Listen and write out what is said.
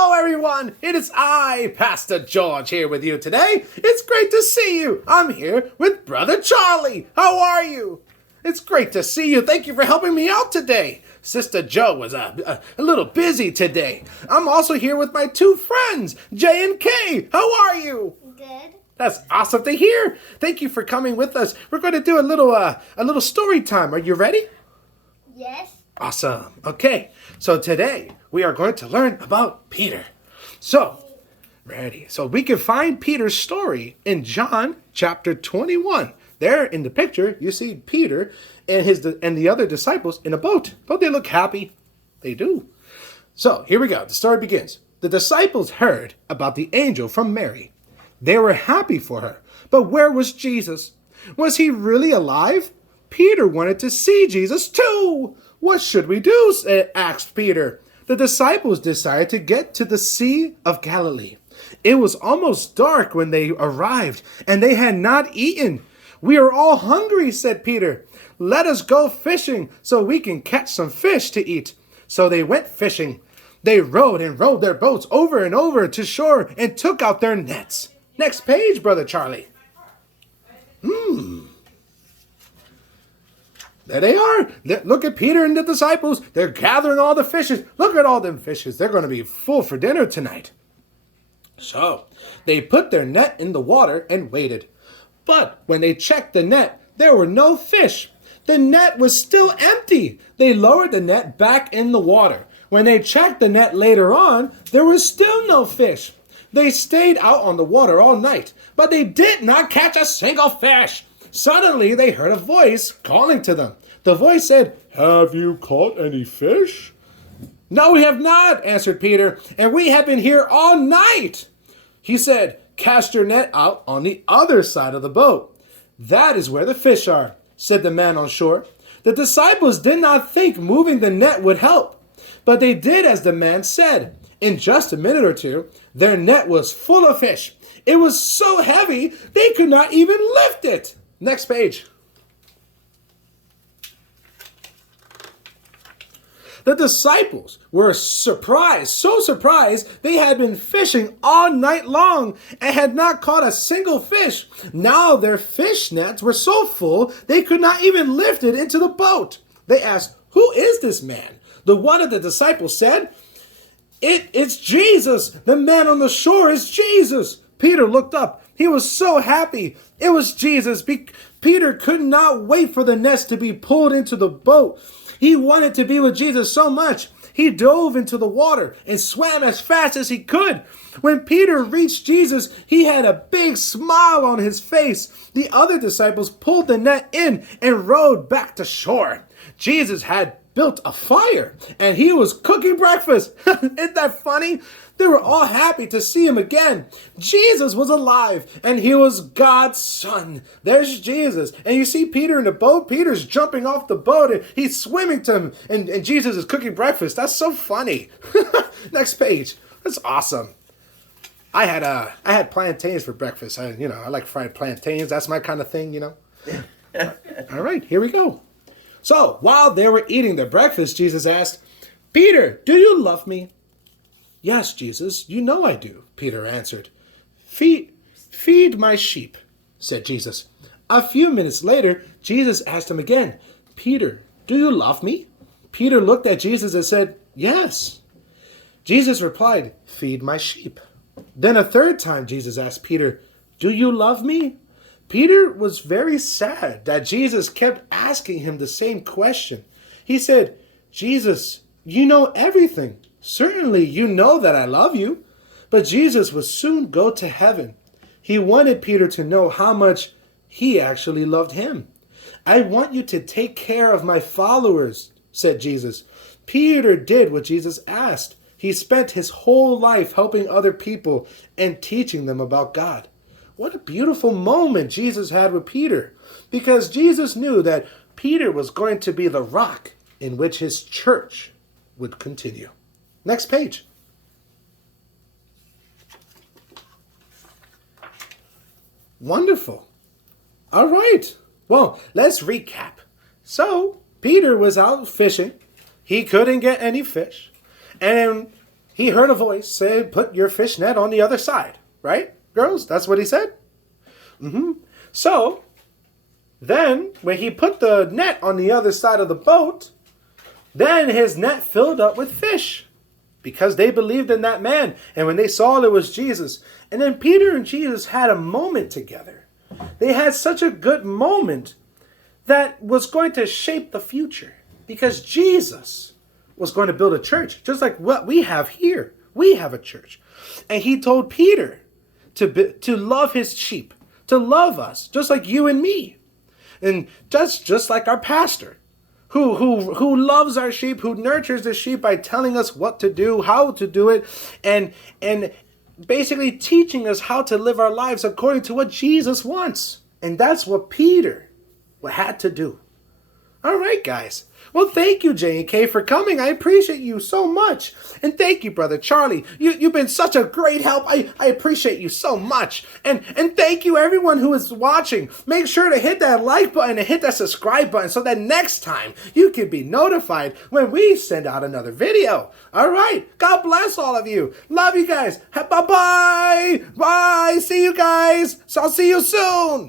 Hello, everyone. It is I, Pastor George, here with you today. It's great to see you. I'm here with Brother Charlie. How are you? It's great to see you. Thank you for helping me out today. Sister Joe was a little busy today. I'm also here with my two friends, Jay and Kay. How are you? Good. That's awesome to hear. Thank you for coming with us. We're going to do a little story time. Are you ready? Yes. Awesome. Okay, so today we are going to learn about Peter. So, ready. So we can find Peter's story in John chapter 21. There in the picture, you see Peter and the other disciples in a boat. Don't they look happy? They do. So here we go. The story begins. The disciples heard about the angel from Mary. They were happy for her. But where was Jesus? Was he really alive? Peter wanted to see Jesus too. What should we do? Asked Peter. The disciples decided to get to the Sea of Galilee. It was almost dark when they arrived, and they had not eaten. We are all hungry, said Peter. Let us go fishing so we can catch some fish to eat. So they went fishing. They rowed and rowed their boats over and over to shore and took out their nets. Next page, Brother Charlie. There they are. Look at Peter and the disciples. They're gathering all the fishes. Look at all them fishes. They're going to be full for dinner tonight. So they put their net in the water and waited. But when they checked the net, there were no fish. The net was still empty. They lowered the net back in the water. When they checked the net later on, there was still no fish. They stayed out on the water all night, but they did not catch a single fish. Suddenly, they heard a voice calling to them. The voice said, "Have you caught any fish?" "No, we have not," answered Peter, "and we have been here all night." He said, "Cast your net out on the other side of the boat. That is where the fish are," said the man on shore. The disciples did not think moving the net would help, but they did as the man said. In just a minute or two, their net was full of fish. It was so heavy, they could not even lift it. Next page. The disciples were surprised, so surprised they had been fishing all night long and had not caught a single fish. Now their fish nets were so full they could not even lift it into the boat. They asked, "Who is this man?" The one of the disciples said, It's Jesus. The man on the shore is Jesus." Peter looked up. He was so happy. It was Jesus. Peter could not wait for the nets to be pulled into the boat. He wanted to be with Jesus so much. He dove into the water and swam as fast as he could. When Peter reached Jesus, he had a big smile on his face. The other disciples pulled the net in and rowed back to shore. Jesus had built a fire and he was cooking breakfast. Isn't that funny? They were all happy to see him again. Jesus was alive and he was God's son. There's Jesus. And you see Peter in the boat. Peter's jumping off the boat and he's swimming to him and Jesus is cooking breakfast. That's so funny. Next page. That's awesome. I had plantains for breakfast. I like fried plantains. That's my kind of thing, All right, here we go. So, while they were eating their breakfast, Jesus asked, "Peter, do you love me?" "Yes, Jesus, you know I do," Peter answered. Feed my sheep," said Jesus. A few minutes later, Jesus asked him again, "Peter, do you love me?" Peter looked at Jesus and said, "Yes." Jesus replied, "Feed my sheep." Then a third time, Jesus asked Peter, "Do you love me?" Peter was very sad that Jesus kept asking him the same question. He said, "Jesus, you know everything. Certainly you know that I love you." But Jesus would soon go to heaven. He wanted Peter to know how much he actually loved him. "I want you to take care of my followers," said Jesus. Peter did what Jesus asked. He spent his whole life helping other people and teaching them about God. What a beautiful moment Jesus had with Peter, because Jesus knew that Peter was going to be the rock in which his church would continue. Next page. Wonderful. All right. Well, let's recap. So, Peter was out fishing. He couldn't get any fish. And he heard a voice say, put your fish net on the other side. Right, girls? That's what he said? So, then, when he put the net on the other side of the boat, then his net filled up with fish. Because they believed in that man. And when they saw it was Jesus. And then Peter and Jesus had a moment together. They had such a good moment that was going to shape the future. Because Jesus was going to build a church. Just like what we have here. We have a church. And he told Peter to love his sheep. To love us. Just like you and me. And just like our pastor. Who loves our sheep, who nurtures the sheep by telling us what to do, how to do it, and basically teaching us how to live our lives according to what Jesus wants. And that's what Peter had to do. All right, guys. Well, thank you, J&K, for coming. I appreciate you so much. And thank you, Brother Charlie. You've been such a great help. I appreciate you so much. And thank you, everyone who is watching. Make sure to hit that like button and hit that subscribe button so that next time you can be notified when we send out another video. All right. God bless all of you. Love you guys. Bye-bye. Bye. See you guys. So I'll see you soon.